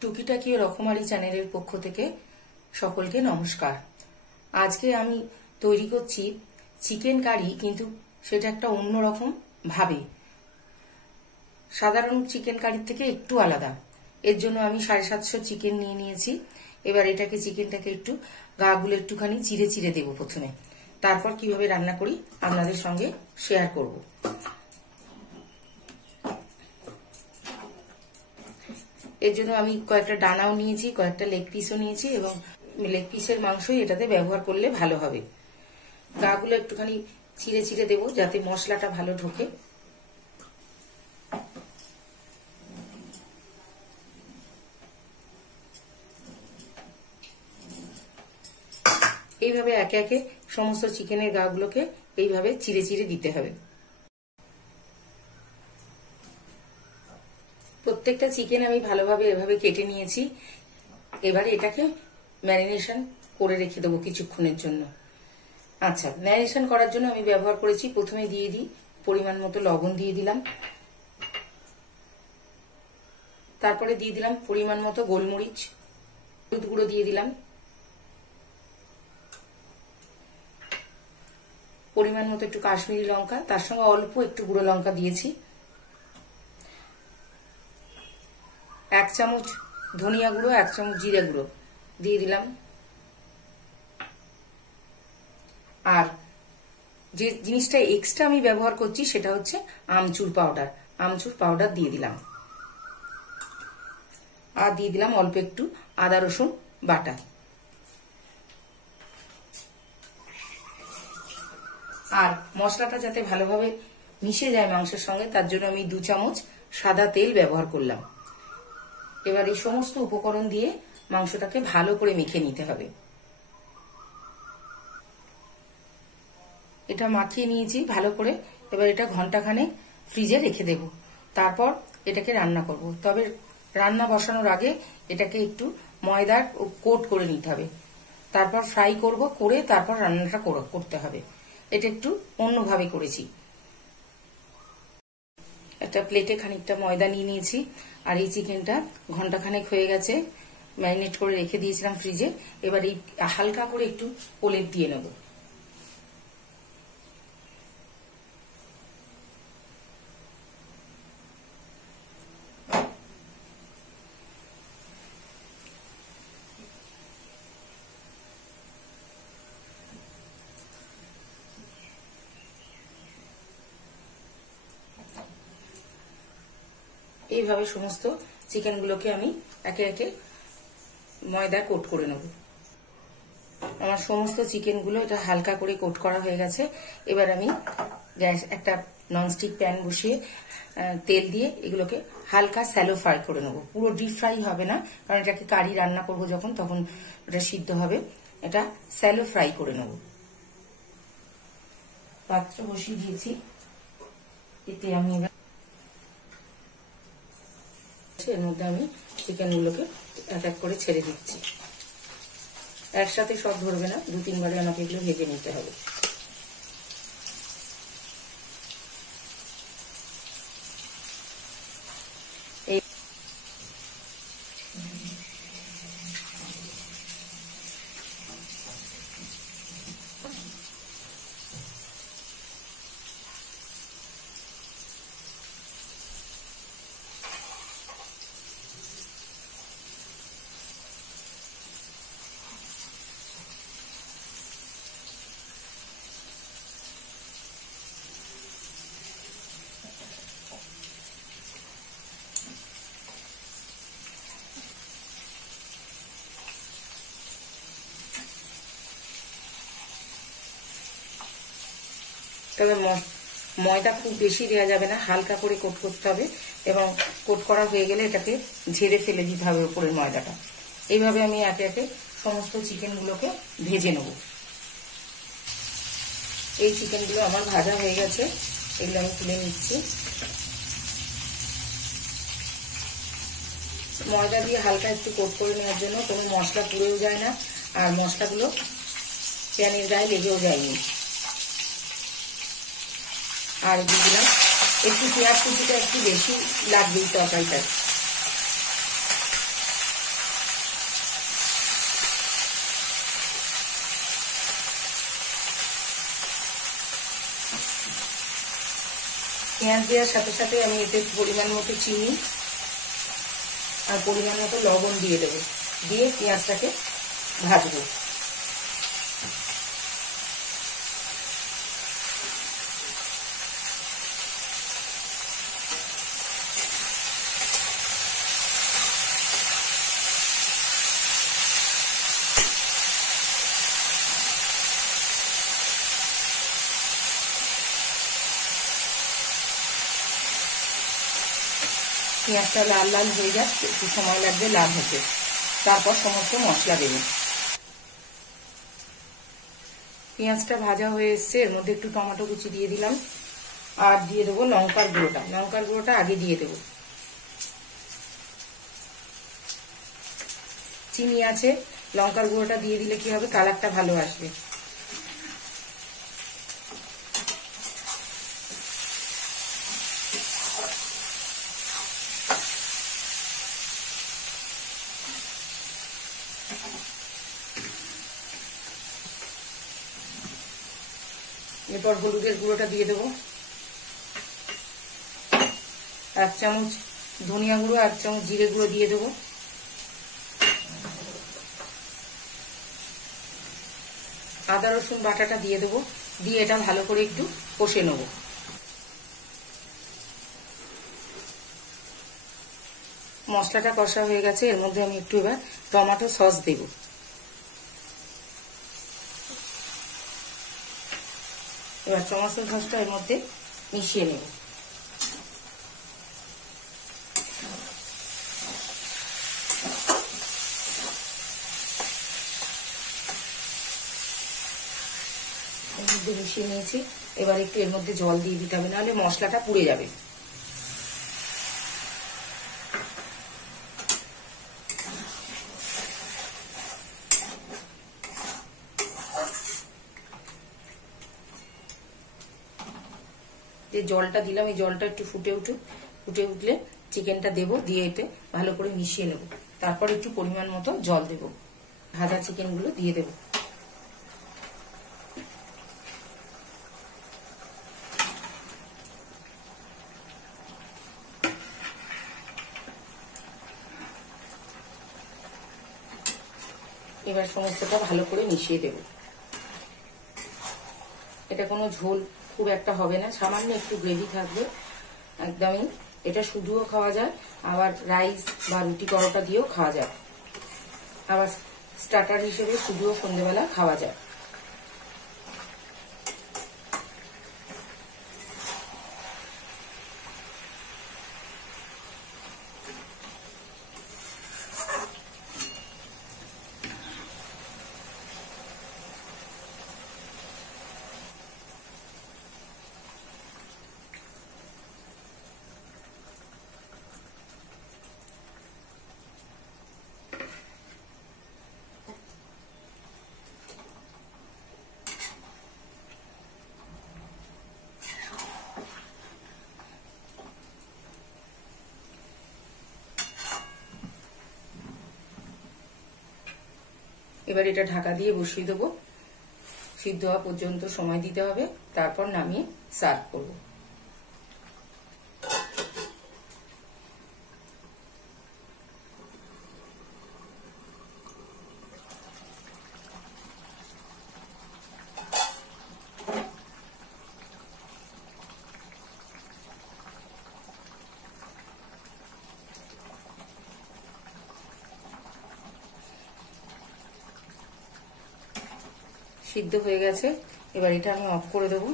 টুকিটাকি রকমারি চ্যানেলের পক্ষ থেকে সকলকে নমস্কার। আজকে আমি তৈরি করছি চিকেন কারি, কিন্তু সেটা একটা অন্যরকম ভাবে, সাধারণ চিকেন কারির থেকে একটু আলাদা। এর জন্য আমি 750 চিকেন নিয়ে নিয়েছি। এবার চিকেনটাকে একটু গাগুলো একটুখানি চিড়ে চিড়ে দেবো প্রথমে, তারপর কিভাবে রান্না করি আপনাদের সঙ্গে শেয়ার করব। এর জন্য আমি কয়েকটা ডানাও নিয়েছি, কয়েকটা লেগ পিসও নিয়েছি, এবং লেগ পিসের মাংসই এটাতে ব্যবহার করলে ভালো হবে। গাগুলো একটুখানি চিড়ে চিড়ে দেবো যাতে মশলাটা ভালো ঢোকে। এইভাবে একে একে সমস্ত চিকেনের গাগুলোকে এইভাবে চিড়ে চিড়ে দিতে হবে। প্রত্যেকটা চিকেন আমি ভালোভাবে এভাবে কেটে নিয়েছি। এবারে এটাকে ম্যারিনেশন করে রেখে দেবো কিছুক্ষণের জন্য। আচ্ছা, ম্যারিনেশন করার জন্য আমি ব্যবহার করেছি, প্রথমে দিয়ে দিই পরিমাণ মতো লবণ দিয়ে দিলাম, তারপরে দিয়ে দিলাম পরিমাণ মতো গোলমরিচ, হলুদ গুঁড়ো দিয়ে দিলাম, পরিমাণ মতো একটু কাশ্মীরি লঙ্কা, তার সঙ্গে অল্প একটু গুঁড়ো লঙ্কা দিয়েছি, 1 চামচ ধনিয়া গুঁড়ো, 1 চামচ জিরে গুঁড়ো দিয়ে দিলাম। আর যে জিনিসটা এক্সট্রা আমি ব্যবহার করছি সেটা হচ্ছে আমচুর পাউডার দিয়ে দিলাম। আর দিয়ে দিলাম অল্প একটু আদা রসুন বাটা। আর মশলাটা যাতে ভালোভাবে মিশে যায় মাংসের সঙ্গে, তার জন্য আমি 2 চামচ সাদা তেল ব্যবহার করলাম। এবার এই সমস্ত উপকরণ দিয়ে মাংসটাকে ভালো করে মেখে নিতে হবে। এটা মাখিয়ে নিয়েছি ভালো করে। এবার এটা ঘন্টাখানেক ফ্রিজে রেখে দেব, তারপর এটাকে রান্না করব। তবে রান্না বসানোর আগে এটাকে একটু ময়দার কোট করে নিতে হবে, তারপর ফ্রাই করব, করে তারপর রান্নাটা করতে হবে। এটা একটু অন্যভাবে করেছি। একটা প্লেটে খানিকটা ময়দা নিয়ে নিয়েছি, আর এই চিকেনটা ঘন্টাখানেক হয়ে গেছে, ম্যারিনেট করে রেখে দিয়েছিলাম ফ্রিজে। এবার এই হালকা করে একটু প্রলেপ দিয়ে নেব। এইভাবে সমস্ত চিকেনগুলোকে আমি একে একে ময়দা কোট করে নেব। আমার সমস্ত চিকেনগুলো এটা হালকা করে কোট করা হয়ে গেছে। এবার আমি একটা ননস্টিক প্যান বসিয়ে তেল দিয়ে এগুলোকে হালকা স্যালো ফ্রাই করে নেব। পুরো ডিপ ফ্রাই হবে না, কারণ এটাকে কারি রান্না করব যখন, তখন এটা সিদ্ধ হবে। এটা স্যালো ফ্রাই করে নেব। পাত্র বসিয়ে দিয়েছি, এতে আমি এর মধ্যে আমি চিকেনগুলোকে এক এক করে ছেড়ে দিচ্ছি। একসাথে সব ধরবে না, 2-3 বারে আমাকে এগুলো ভেজে নিতে হবে। তবে ময়দা খুব বেশি দেওয়া যাবে না, হালকা করে কোট করতে হবে, এবং কোট করা হয়ে গেলে এটাকে ঝেড়ে ফেলে দিতে হবে উপরের ময়দাটা। এইভাবে আমি একে একে সমস্ত চিকেনগুলোকে ভেজে নেব। এই চিকেনগুলো আমার ভাজা হয়ে গেছে, এগুলো আমি তুলে নিচ্ছি। ময়দা দিয়ে হালকা একটু কোট করে নেওয়ার জন্য কোনো মশলা পুড়েও যায় না, আর মশলাগুলো প্যানের গায়ে লেগেও যায়নি। আর দিয়ে দিলাম একটু পেঁয়াজ কুচিটা একটু বেশি লাগবে এই তরকারিটা। পেঁয়াজ দেওয়ার সাথে সাথে আমি এতে পরিমাণ মতো চিনি আর পরিমাণ মতো লবণ দিয়ে দেবো, দিয়ে পেঁয়াজটাকে ভাজবো। পেঁয়াজটা লাল লাল হয়ে যাক, একটু সময় লাগবে লাল হতে, তারপর সমস্ত মশলা দেব। পেঁয়াজটা ভাজা হয়ে এসছে, এর মধ্যে একটু টমেটো কুচি দিয়ে দিলাম আর দিয়ে দেবো লঙ্কার গুঁড়োটা। লঙ্কার গুঁড়োটা আগে দিয়ে দেবো। চিনি আছে, লঙ্কার গুঁড়োটা দিয়ে দিলে কি হবে, কালারটা ভালো আসবে। এরপর হলুদের গুঁড়োটা দিয়ে দেবো, 1 চামচ ধনিয়া গুঁড়ো, 1 চামচ জিরে গুঁড়ো দিয়ে দেবো। আদা রসুন বাটাটা দিয়ে দেবো, দিয়ে এটা ভালো করে একটু কষে নেব। মশলাটা কষা হয়ে গেছে, এর মধ্যে আমি একটু এবার টমেটো সস দেব। এবার টমেটো সসটা এর মধ্যে মিশিয়ে নেব। এর মধ্যে মিশিয়ে নিয়েছি, এবার একটু এর মধ্যে জল দিয়ে দিতে হবে, নাহলে মশলাটা পুড়ে যাবে। যে জলটা দিলাম, এই জলটা একটু ফুটে উঠলে চিকেনটা দেবো, দিয়ে এতে ভালো করে মিশিয়ে নেব। তারপর একটু পরিমাণ মতো জল দেব, ভাজা চিকেনগুলো দিয়ে দেব। এবার সমস্তটা ভালো করে মিশিয়ে দেব। এটা কোনো ঝোল খুব একটা হবে না, সামান্য একটু গ্রেভি থাকবে একদমই। এটা শুধুও খাওয়া যায়, আবার রাইস বা রুটি পরোটা দিয়েও খাওয়া যায়, আবার স্টার্টার হিসেবে শুধুও সন্ধ্যেবেলা খাওয়া যায়। এবার এটা ঢাকা দিয়ে বসিয়ে দেবো, সিদ্ধ হওয়া পর্যন্ত সময় দিতে হবে, তারপর নামিয়ে সার্ভ করব। সিদ্ধ হয়ে গেছে, এবার এটা আমি অফ করে দেবো,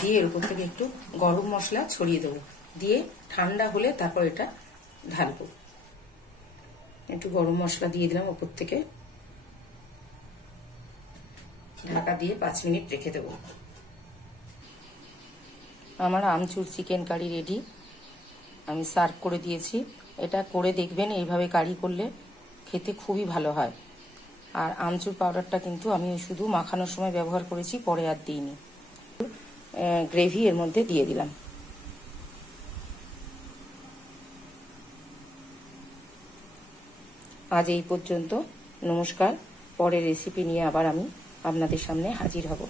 দিয়ে এর উপর থেকে একটু গরম মশলা ছড়িয়ে দেবো, দিয়ে ঠান্ডা হলে তারপর এটা ঢালবো। একটু গরম মশলা দিয়ে দিলাম উপর থেকে, ঢাকা দিয়ে 5 মিনিট রেখে দেবো। আমার আমচুর চিকেন কারি রেডি, আমি সার্ভ করে দিয়েছি। এটা করে দেখবেন, এইভাবে কারি করলে খেতে খুবই ভালো হয়। আর আমচুর পাউডারটা কিন্তু আমি শুধু মাখানোর সময় ব্যবহার করেছি, পরে আর দিইনি। গ্রেভি এর মধ্যে দিয়ে দিলাম। আজ এই পর্যন্ত, নমস্কার। পরের রেসিপি নিয়ে আবার আমি আপনাদের সামনে হাজির হব।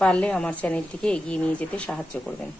পারলে আমার চ্যানেলটিকে এগিয়ে নিয়ে যেতে সাহায্য করবেন।